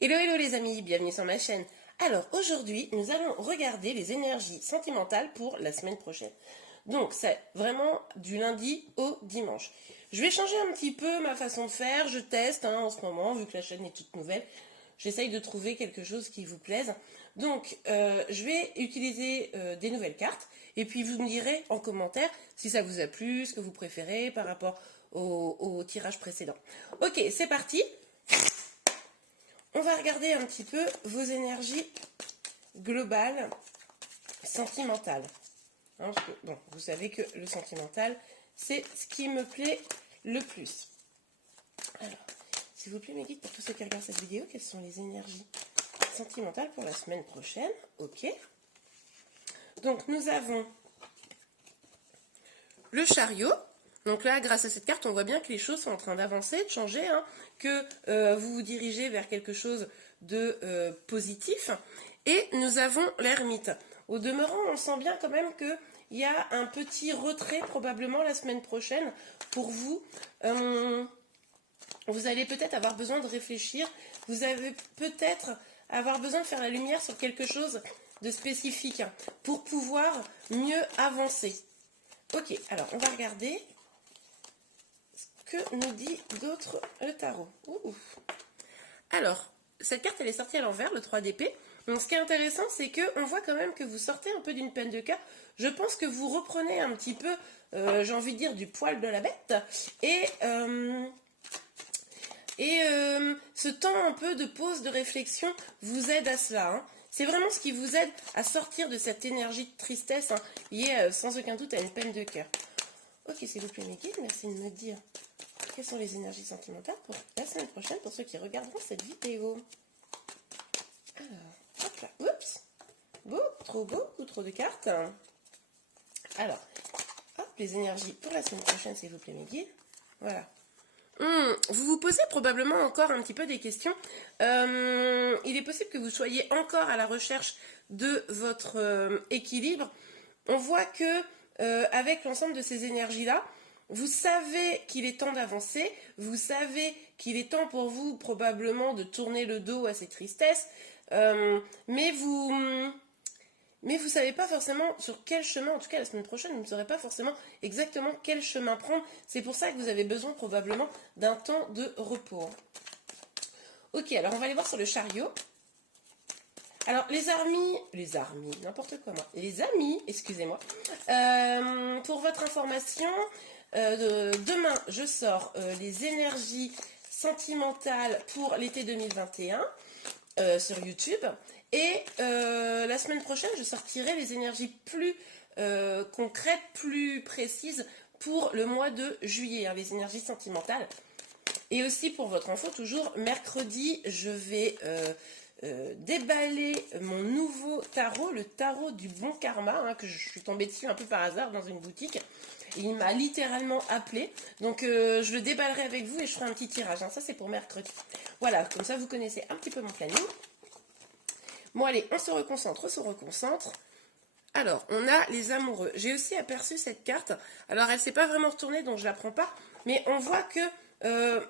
Hello hello les amis, bienvenue sur ma chaîne. Alors aujourd'hui, nous allons regarder les énergies sentimentales pour la semaine prochaine. Donc c'est vraiment du lundi au dimanche. Je vais changer un petit peu ma façon de faire, je teste en ce moment, vu que la chaîne est toute nouvelle. J'essaye de trouver quelque chose qui vous plaise. Donc je vais utiliser des nouvelles cartes et puis vous me direz en commentaire si ça vous a plu, ce que vous préférez par rapport au tirage précédent. Ok, c'est parti. On va regarder un petit peu vos énergies globales, sentimentales. Parce que, bon, vous savez que le sentimental, c'est ce qui me plaît le plus. Alors, s'il vous plaît, mes guides, pour tous ceux qui regardent cette vidéo, quelles sont les énergies sentimentales pour la semaine prochaine? Ok. Donc, nous avons le chariot. Donc là, grâce à cette carte, on voit bien que les choses sont en train d'avancer, de changer, que vous vous dirigez vers quelque chose de positif. Et nous avons l'ermite. Au demeurant, on sent bien quand même qu'il y a un petit retrait probablement la semaine prochaine pour vous. Vous allez peut-être avoir besoin de réfléchir. Vous avez peut-être avoir besoin de faire la lumière sur quelque chose de spécifique pour pouvoir mieux avancer. Ok, alors on va regarder que nous dit d'autre le tarot. Alors, cette carte, elle est sortie à l'envers, le 3 d'épée. Donc, ce qui est intéressant, c'est qu'on voit quand même que vous sortez un peu d'une peine de cœur. Je pense que vous reprenez un petit peu, j'ai envie de dire, du poil de la bête. Et ce temps un peu de pause, de réflexion, vous aide à cela. C'est vraiment ce qui vous aide à sortir de cette énergie de tristesse liée sans aucun doute à une peine de cœur. Ok, s'il vous plaît, mes guides, merci de me dire quelles sont les énergies sentimentales pour la semaine prochaine pour ceux qui regarderont cette vidéo. Alors, hop là, oups, beaucoup trop de cartes. Alors, hop, les énergies pour la semaine prochaine, s'il vous plaît, mes guides. Voilà. Vous vous posez probablement encore un petit peu des questions. Il est possible que vous soyez encore à la recherche de votre équilibre. On voit que avec l'ensemble de ces énergies-là, vous savez qu'il est temps d'avancer, vous savez qu'il est temps pour vous probablement de tourner le dos à ces tristesses, mais vous ne savez pas forcément sur quel chemin, en tout cas la semaine prochaine, vous ne saurez pas forcément exactement quel chemin prendre. C'est pour ça que vous avez besoin probablement d'un temps de repos. Ok, alors on va aller voir sur le chariot. Alors, les amis, n'importe quoi moi, les amis, excusez-moi, pour votre information, demain, je sors les énergies sentimentales pour l'été 2021 sur YouTube. Et la semaine prochaine, je sortirai les énergies plus concrètes, plus précises pour le mois de juillet, les énergies sentimentales. Et aussi pour votre info, toujours mercredi, je vais déballer mon nouveau tarot, le tarot du bon karma, que je suis tombée dessus un peu par hasard dans une boutique. Il m'a littéralement appelé, donc je le déballerai avec vous et je ferai un petit tirage. Ça c'est pour mercredi. Voilà, comme ça vous connaissez un petit peu mon planning. Bon allez, on se reconcentre, Alors, on a les amoureux. J'ai aussi aperçu cette carte. Alors, elle ne s'est pas vraiment retournée, donc je ne la prends pas. Mais on voit que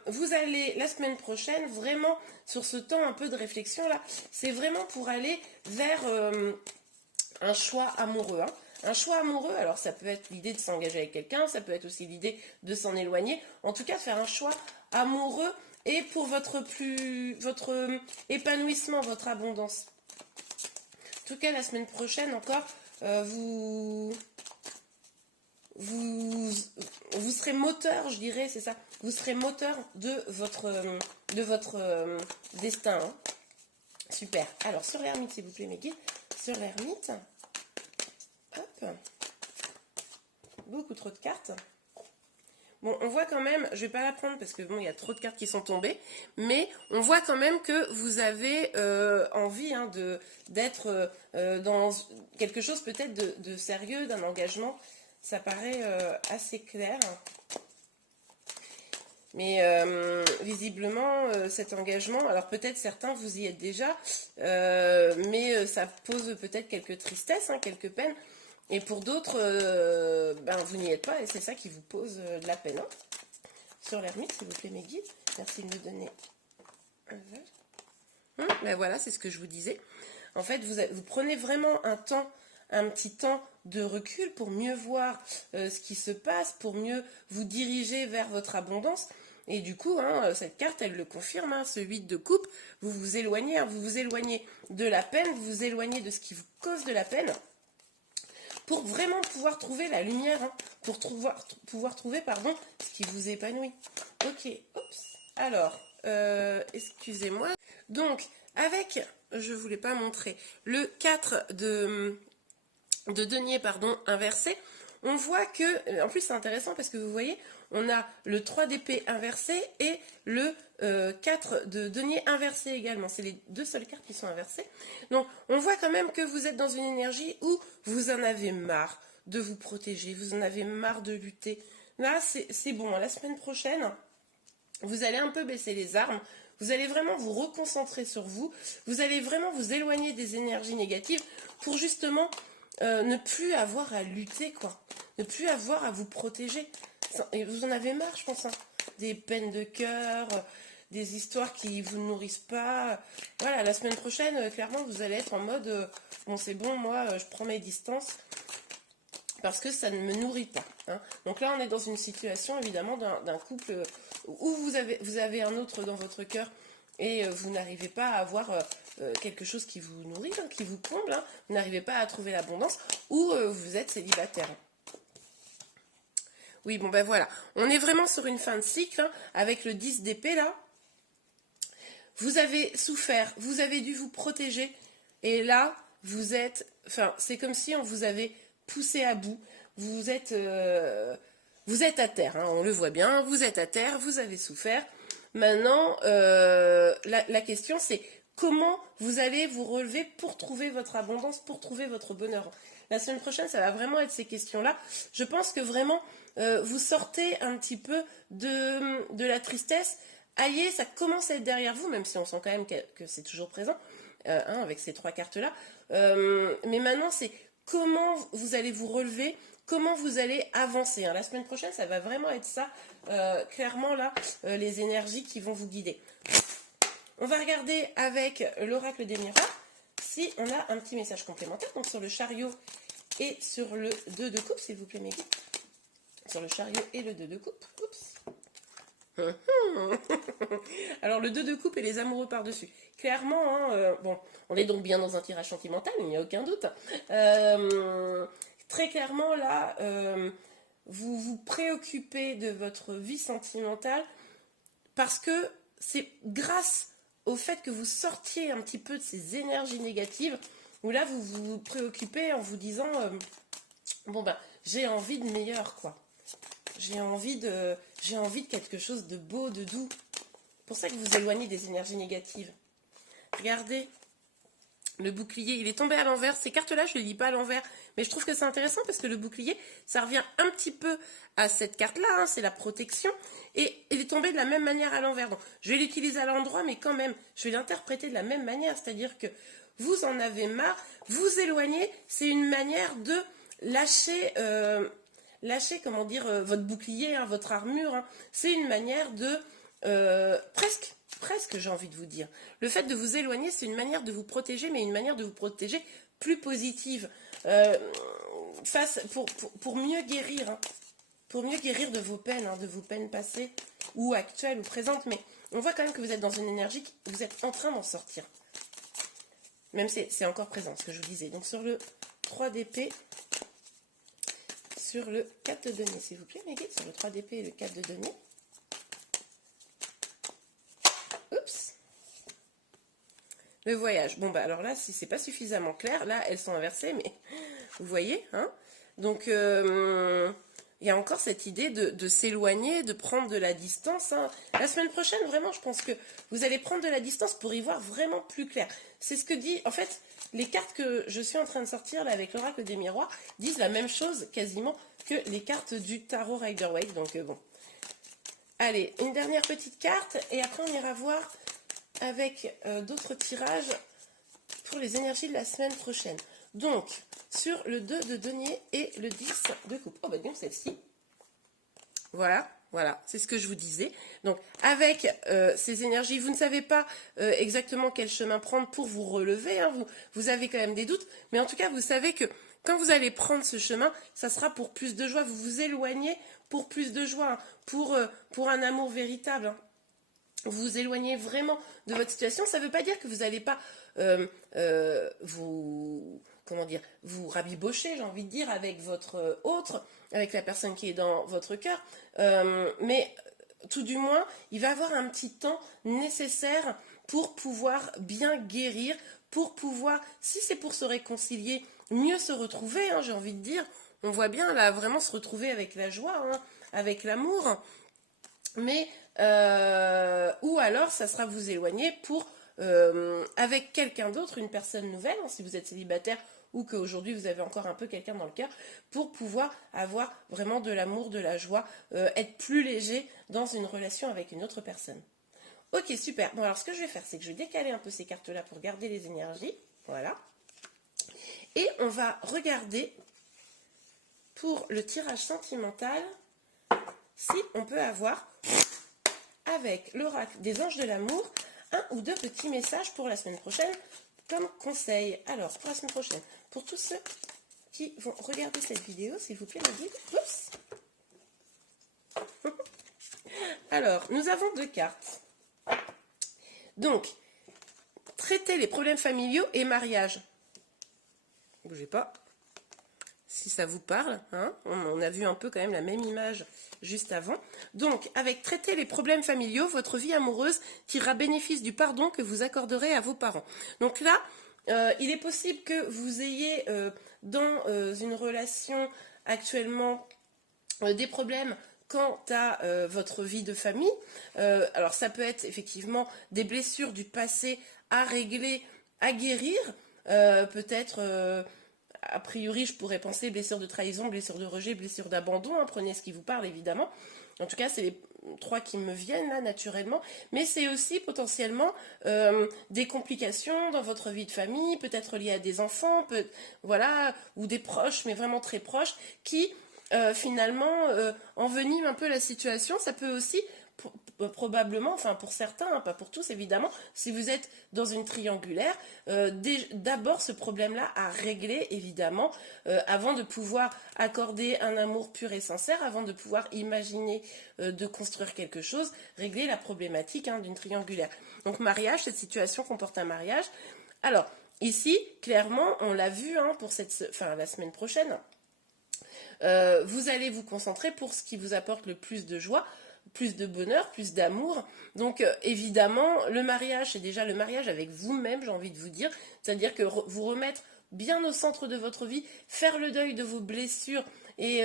vous allez, la semaine prochaine, vraiment, sur ce temps un peu de réflexion, là, c'est vraiment pour aller vers un choix amoureux. Un choix amoureux, alors ça peut être l'idée de s'engager avec quelqu'un, ça peut être aussi l'idée de s'en éloigner. En tout cas, de faire un choix amoureux et pour votre épanouissement, votre abondance. En tout cas, la semaine prochaine encore, vous serez moteur, je dirais, c'est ça. Vous serez moteur de votre destin. Super. Alors, sur l'ermite, s'il vous plaît, mes guides. Sur l'ermite. Hop. Beaucoup trop de cartes. Bon, on voit quand même, je vais pas la prendre parce que bon, il y a trop de cartes qui sont tombées, mais on voit quand même que vous avez envie d'être dans quelque chose peut-être de sérieux, d'un engagement. Ça paraît assez clair. Mais visiblement, cet engagement, alors peut-être certains vous y êtes déjà, mais ça pose peut-être quelques tristesses, quelques peines. Et pour d'autres, vous n'y êtes pas et c'est ça qui vous pose de la peine. Sur l'ermite, s'il vous plaît, mes guides. Merci de me donner un verre. Ben voilà, c'est ce que je vous disais. En fait, vous prenez vraiment un petit temps de recul pour mieux voir ce qui se passe, pour mieux vous diriger vers votre abondance. Et du coup, hein, cette carte, elle le confirme, hein, ce 8 de coupe, vous vous éloignez, hein, vous vous éloignez de la peine, vous vous éloignez de ce qui vous cause de la peine, pour vraiment pouvoir trouver la lumière, hein, pour pouvoir trouver, pardon, ce qui vous épanouit. Ok, oups. Alors, excusez-moi. Donc, avec, je ne voulais pas montrer, le 4 de denier, pardon, inversé, on voit que, en plus c'est intéressant parce que vous voyez, on a le 3 d'épée inversé et le 4 de denier inversé également. C'est les deux seules cartes qui sont inversées. Donc on voit quand même que vous êtes dans une énergie où vous en avez marre de vous protéger, vous en avez marre de lutter. Là, c'est bon. La semaine prochaine, vous allez un peu baisser les armes. Vous allez vraiment vous reconcentrer sur vous. Vous allez vraiment vous éloigner des énergies négatives pour justement ne plus avoir à lutter, quoi. Ne plus avoir à vous protéger. Et vous en avez marre, je pense, hein. Des peines de cœur, des histoires qui vous nourrissent pas. Voilà, la semaine prochaine, clairement, vous allez être en mode bon, c'est bon, moi, je prends mes distances parce que ça ne me nourrit pas. Hein. Donc là, on est dans une situation, évidemment, d'un couple où vous avez un autre dans votre cœur et vous n'arrivez pas à avoir quelque chose qui vous nourrit, hein, qui vous comble, hein. Vous n'arrivez pas à trouver l'abondance, ou vous êtes célibataire. Oui, bon ben voilà, on est vraiment sur une fin de cycle, hein, avec le 10 d'épée là. Vous avez souffert, vous avez dû vous protéger, et là, vous êtes, enfin, c'est comme si on vous avait poussé à bout, vous êtes à terre, hein, on le voit bien, vous êtes à terre, vous avez souffert. Maintenant, la question c'est comment vous allez vous relever pour trouver votre abondance, pour trouver votre bonheur. La semaine prochaine, ça va vraiment être ces questions-là. Je pense que vraiment, vous sortez un petit peu de la tristesse. Aïe, ça commence à être derrière vous, même si on sent quand même que c'est toujours présent, hein, avec ces trois cartes-là. Mais maintenant, c'est comment vous allez vous relever, comment vous allez avancer. Hein. La semaine prochaine, ça va vraiment être ça, clairement là, les énergies qui vont vous guider. On va regarder avec l'oracle des miroirs si on a un petit message complémentaire, donc sur le chariot et sur le 2 de coupe, s'il vous plaît, mes guides. Sur le chariot et le 2 de coupe. Oups. Alors le 2 de coupe et les amoureux par-dessus. Clairement, hein, bon, on est donc bien dans un tirage sentimental, il n'y a aucun doute. Très clairement, là, vous vous préoccupez de votre vie sentimentale parce que c'est grâce au fait que vous sortiez un petit peu de ces énergies négatives où là, vous vous préoccupez en vous disant bon ben, j'ai envie de meilleur, quoi. J'ai envie de quelque chose de beau, de doux. C'est pour ça que vous éloignez des énergies négatives. Regardez, le bouclier, il est tombé à l'envers. Ces cartes-là, je ne les lis pas à l'envers. Mais je trouve que c'est intéressant parce que le bouclier, ça revient un petit peu à cette carte-là. Hein, c'est la protection. Et il est tombé de la même manière à l'envers. Donc, je vais l'utiliser à l'endroit, mais quand même, je vais l'interpréter de la même manière. C'est-à-dire que vous en avez marre, vous éloignez. C'est une manière de lâcher... lâcher, comment dire, votre bouclier, hein, votre armure, hein. C'est une manière de presque, j'ai envie de vous dire. Le fait de vous éloigner, c'est une manière de vous protéger, mais une manière de vous protéger plus positive, pour mieux guérir, hein, pour mieux guérir de vos peines, hein, de vos peines passées ou actuelles ou présentes. Mais on voit quand même que vous êtes dans une énergie, vous êtes en train d'en sortir. Même si c'est encore présent, ce que je vous disais. Donc sur le 3 d'épée. Sur le 4 de denier, s'il vous plaît, mes guides, sur le 3 d'épée et le 4 de denier. Oups. Le voyage. Bon, bah alors là, si c'est pas suffisamment clair, là, elles sont inversées, mais vous voyez, hein. Donc, il y a encore cette idée de s'éloigner, de prendre de la distance. Hein. La semaine prochaine, vraiment, je pense que vous allez prendre de la distance pour y voir vraiment plus clair. C'est ce que dit, en fait, les cartes que je suis en train de sortir là avec l'oracle des miroirs disent la même chose quasiment que les cartes du tarot Rider-Waite. Donc bon. Allez, une dernière petite carte et après on ira voir avec d'autres tirages pour les énergies de la semaine prochaine. Donc, sur le 2 de denier et le 10 de coupe. Oh bah disons celle-ci. Voilà. Voilà, c'est ce que je vous disais. Donc, avec ces énergies, vous ne savez pas exactement quel chemin prendre pour vous relever. Hein, vous avez quand même des doutes. Mais en tout cas, vous savez que quand vous allez prendre ce chemin, ça sera pour plus de joie. Vous vous éloignez pour plus de joie, hein, pour un amour véritable. Hein. Vous vous éloignez vraiment de votre situation. Ça ne veut pas dire que vous n'allez pas vous rabibocher, j'ai envie de dire, avec votre autre, avec la personne qui est dans votre cœur. Mais tout du moins, il va avoir un petit temps nécessaire pour pouvoir bien guérir, pour pouvoir, si c'est pour se réconcilier, mieux se retrouver, hein, j'ai envie de dire. On voit bien là vraiment se retrouver avec la joie, hein, avec l'amour. Mais ou alors ça sera vous éloigner pour avec quelqu'un d'autre, une personne nouvelle, hein, si vous êtes célibataire ou qu'aujourd'hui vous avez encore un peu quelqu'un dans le cœur, pour pouvoir avoir vraiment de l'amour, de la joie, être plus léger dans une relation avec une autre personne. Ok, super. Bon, alors ce que je vais faire, c'est que je vais décaler un peu ces cartes-là pour garder les énergies. Voilà. Et on va regarder pour le tirage sentimental si on peut avoir, avec l'oracle des anges de l'amour, un ou deux petits messages pour la semaine prochaine comme conseil. Alors, pour la semaine prochaine, pour tous ceux qui vont regarder cette vidéo, s'il vous plaît, le guide. Oups. Alors, nous avons deux cartes. Donc, traiter les problèmes familiaux et mariage. Bougez pas. Si ça vous parle, hein, on a vu un peu quand même la même image juste avant. Donc, avec traiter les problèmes familiaux, votre vie amoureuse tirera bénéfice du pardon que vous accorderez à vos parents. Donc là, il est possible que vous ayez dans une relation actuellement des problèmes quant à votre vie de famille. Alors ça peut être effectivement des blessures du passé à régler, à guérir, peut-être... a priori, je pourrais penser blessure de trahison, blessure de rejet, blessure d'abandon. Hein, prenez ce qui vous parle, évidemment. En tout cas, c'est les trois qui me viennent là, naturellement. Mais c'est aussi potentiellement des complications dans votre vie de famille, peut-être liées à des enfants, voilà, ou des proches, mais vraiment très proches, qui finalement enveniment un peu la situation. Ça peut aussi... probablement, enfin pour certains, hein, pas pour tous évidemment, si vous êtes dans une triangulaire, d'abord ce problème-là à régler évidemment, avant de pouvoir accorder un amour pur et sincère, avant de pouvoir imaginer de construire quelque chose, régler la problématique hein, d'une triangulaire. Donc mariage, cette situation comporte un mariage. Alors ici, clairement, on l'a vu hein, pour la semaine prochaine, vous allez vous concentrer pour ce qui vous apporte le plus de joie, plus de bonheur, plus d'amour. Donc évidemment, le mariage, c'est déjà le mariage avec vous-même, j'ai envie de vous dire. C'est-à-dire que vous remettre bien au centre de votre vie, faire le deuil de vos blessures et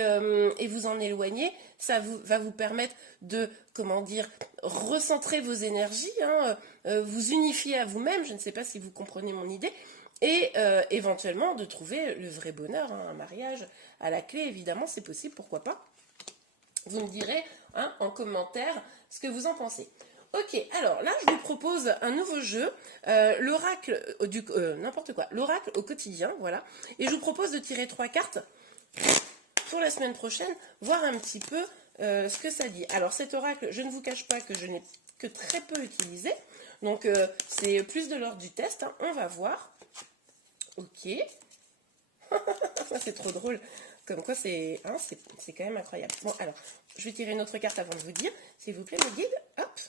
vous en éloigner, ça va vous permettre de, comment dire, recentrer vos énergies, hein, vous unifier à vous-même, je ne sais pas si vous comprenez mon idée, et éventuellement de trouver le vrai bonheur, hein, un mariage à la clé, évidemment, c'est possible, pourquoi pas. Vous me direz hein, en commentaire ce que vous en pensez. Ok, alors là je vous propose un nouveau jeu, l'oracle l'oracle au quotidien, voilà. Et je vous propose de tirer 3 cartes pour la semaine prochaine, voir un petit peu ce que ça dit. Alors cet oracle, je ne vous cache pas que je n'ai que très peu utilisé, donc c'est plus de l'ordre du test, hein. On va voir. Ok, c'est trop drôle. Comme quoi, c'est quand même incroyable. Bon, alors, je vais tirer une autre carte avant de vous dire. S'il vous plaît, le guide. Hop.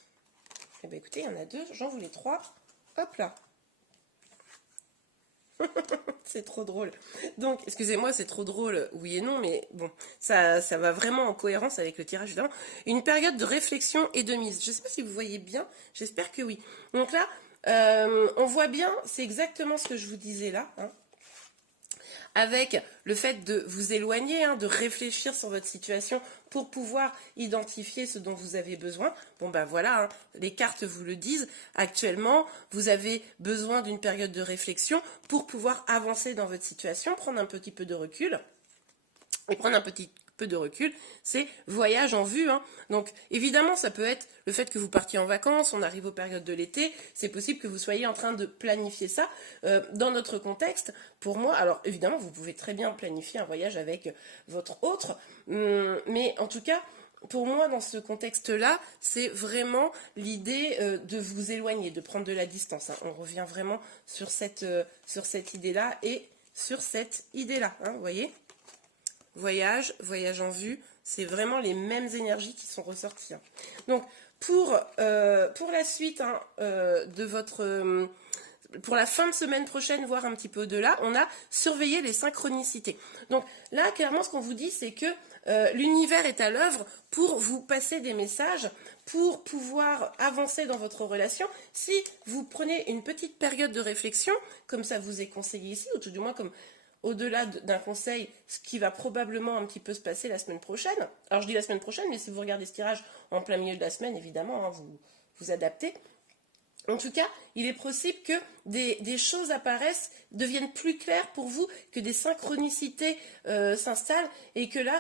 Eh bien, écoutez, il y en a 2. J'en voulais 3. Hop là. C'est trop drôle. Donc, excusez-moi, c'est trop drôle, oui et non, mais bon, ça va vraiment en cohérence avec le tirage évidemment. Une période de réflexion et de mise. Je ne sais pas si vous voyez bien. J'espère que oui. Donc là, on voit bien, c'est exactement ce que je vous disais là, hein. Avec le fait de vous éloigner, hein, de réfléchir sur votre situation pour pouvoir identifier ce dont vous avez besoin. Bon ben voilà, hein, les cartes vous le disent. Actuellement, vous avez besoin d'une période de réflexion pour pouvoir avancer dans votre situation, prendre un petit peu de recul. Et prendre un petit peu de recul, c'est voyage en vue, hein. Donc évidemment ça peut être le fait que vous partiez en vacances, on arrive aux périodes de l'été, c'est possible que vous soyez en train de planifier ça. Dans notre contexte, pour moi, alors évidemment vous pouvez très bien planifier un voyage avec votre autre, mais en tout cas pour moi, dans ce contexte-là, c'est vraiment l'idée de vous éloigner, de prendre de la distance, hein. On revient vraiment sur cette idée-là et sur cette idée-là, hein, vous voyez. Voyage, voyage en vue, c'est vraiment les mêmes énergies qui sont ressorties, hein. Donc, pour la suite, hein, de votre... pour la fin de semaine prochaine, voire un petit peu au-delà, on a surveillé les synchronicités. Donc là, clairement, ce qu'on vous dit, c'est que l'univers est à l'œuvre pour vous passer des messages, pour pouvoir avancer dans votre relation. Si vous prenez une petite période de réflexion, comme ça vous est conseillé ici, ou tout du moins comme au-delà d'un conseil, ce qui va probablement un petit peu se passer la semaine prochaine. Alors je dis la semaine prochaine, mais si vous regardez ce tirage en plein milieu de la semaine, évidemment, hein, vous adaptez. En tout cas, il est possible que des choses apparaissent, deviennent plus claires pour vous, que des synchronicités s'installent et que là,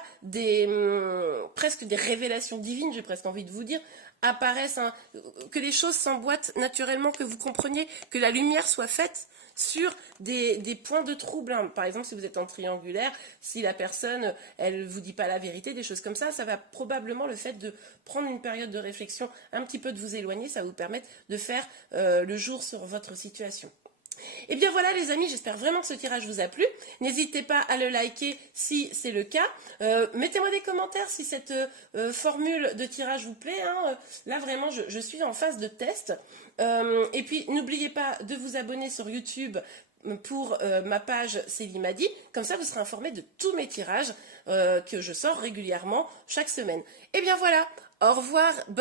presque des révélations divines, j'ai presque envie de vous dire, apparaissent, hein, que les choses s'emboîtent naturellement, que vous compreniez, que la lumière soit faite sur des points de trouble, hein. Par exemple, si vous êtes en triangulaire, si la personne, elle vous dit pas la vérité, des choses comme ça va probablement, le fait de prendre une période de réflexion, un petit peu de vous éloigner, ça va vous permettre de faire le jour sur votre situation. Et bien voilà les amis, j'espère vraiment que ce tirage vous a plu. N'hésitez pas à le liker si c'est le cas. Mettez-moi des commentaires si cette formule de tirage vous plaît, hein. Là vraiment, je suis en phase de test. Et puis n'oubliez pas de vous abonner sur YouTube pour ma page Célimadi. Comme ça, vous serez informé de tous mes tirages que je sors régulièrement chaque semaine. Et bien voilà, au revoir.